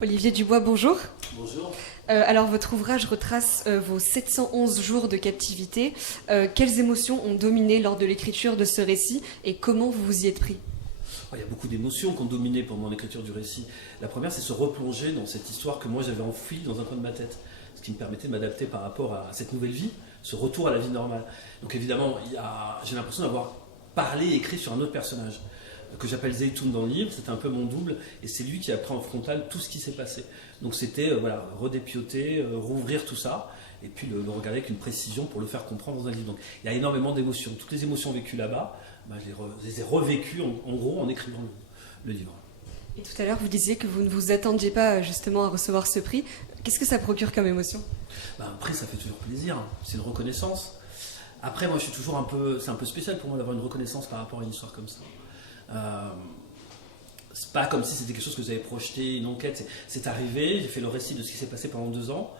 Olivier Dubois, bonjour. Bonjour. Alors, votre ouvrage retrace vos 711 jours de captivité. Quelles émotions ont dominé lors de l'écriture de ce récit et comment vous vous y êtes pris? Il y a beaucoup d'émotions qui ont dominé pendant l'écriture du récit. La première, c'est se replonger dans cette histoire que moi j'avais enfouie dans un coin de ma tête, ce qui me permettait de m'adapter par rapport à cette nouvelle vie, ce retour à la vie normale. Donc évidemment, j'ai l'impression d'avoir parlé et écrit sur un autre personnage, que j'appelle Zeytoun dans le livre. C'était un peu mon double, et c'est lui qui a pris en frontal tout ce qui s'est passé. Donc c'était redépioter, rouvrir tout ça, et puis le regarder avec une précision pour le faire comprendre dans un livre. Donc il y a énormément d'émotions. Toutes les émotions vécues là-bas, je les ai revécues en gros en écrivant le livre. Et tout à l'heure, vous disiez que vous ne vous attendiez pas justement à recevoir ce prix. Qu'est-ce que ça procure comme émotion? Un prix, ça fait toujours plaisir. C'est une reconnaissance. Après, moi, je suis toujours c'est un peu spécial pour moi d'avoir une reconnaissance par rapport à une histoire comme ça. C'est pas comme si c'était quelque chose que vous avez projeté, une enquête. C'est arrivé, j'ai fait le récit de ce qui s'est passé pendant 2 ans.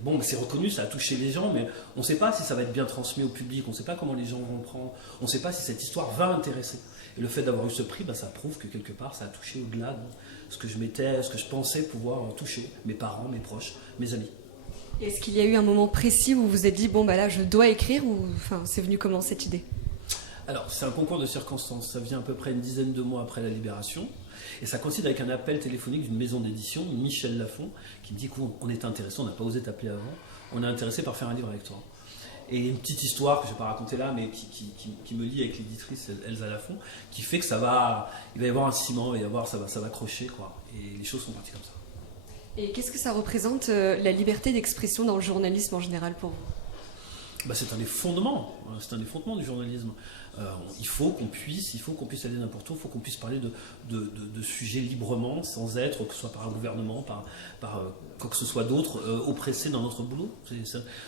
Bon, c'est reconnu, ça a touché les gens, mais on ne sait pas si ça va être bien transmis au public, on ne sait pas comment les gens vont le prendre, on ne sait pas si cette histoire va intéresser. Et le fait d'avoir eu ce prix, ça prouve que quelque part, ça a touché au-delà de ce que je pensais pouvoir toucher, mes parents, mes proches, mes amis. Est-ce qu'il y a eu un moment précis où vous vous êtes dit, bon, là, je dois écrire, ou c'est venu comment cette idée? Alors, c'est un concours de circonstances. Ça vient à peu près une dizaine de mois après la Libération. Et ça coïncide avec un appel téléphonique d'une maison d'édition, Michel Lafon, qui me dit qu'on est intéressé, on n'a pas osé t'appeler avant, on est intéressé par faire un livre avec toi. Et une petite histoire que je ne vais pas raconter là, mais qui me lie avec l'éditrice Elsa Lafon, qui fait que il va y avoir un ciment, ça va accrocher, quoi. Et les choses sont parties comme ça. Et qu'est-ce que ça représente, la liberté d'expression dans le journalisme en général pour vous? C'est un des fondements du journalisme. Il faut qu'on puisse aller n'importe où, il faut qu'on puisse parler de sujets librement, sans être, que ce soit par un gouvernement, par quoi que ce soit d'autre, oppressé dans notre boulot.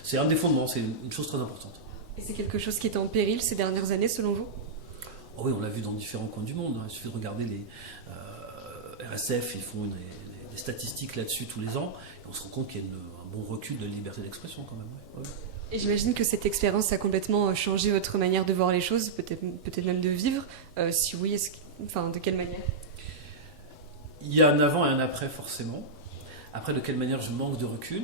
C'est un des fondements, c'est une chose très importante. Et c'est quelque chose qui est en péril ces dernières années, selon vous? Oh oui, on l'a vu dans différents coins du monde. Il suffit de regarder les RSF, ils font des statistiques là-dessus tous les ans, et on se rend compte qu'il y a un bon recul de la liberté d'expression quand même. Ouais. Et j'imagine que cette expérience a complètement changé votre manière de voir les choses, peut-être même de vivre. Si oui, de quelle manière? Il y a un avant et un après forcément. Après, de quelle manière je manque de recul.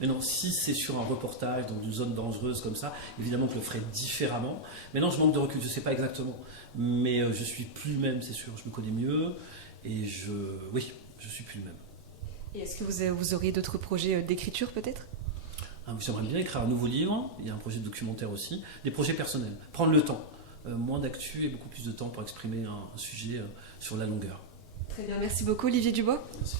Mais non, si c'est sur un reportage dans une zone dangereuse comme ça, évidemment que je le ferai différemment. Mais non, je manque de recul, je ne sais pas exactement. Mais je suis plus le même, c'est sûr. Je me connais mieux et je suis plus le même. Et est-ce que vous auriez d'autres projets d'écriture peut-être? J'aimerais bien écrire un nouveau livre, il y a un projet de documentaire aussi, des projets personnels, prendre le temps, moins d'actu et beaucoup plus de temps pour exprimer un sujet sur la longueur. Très bien, merci beaucoup Olivier Dubois. Merci.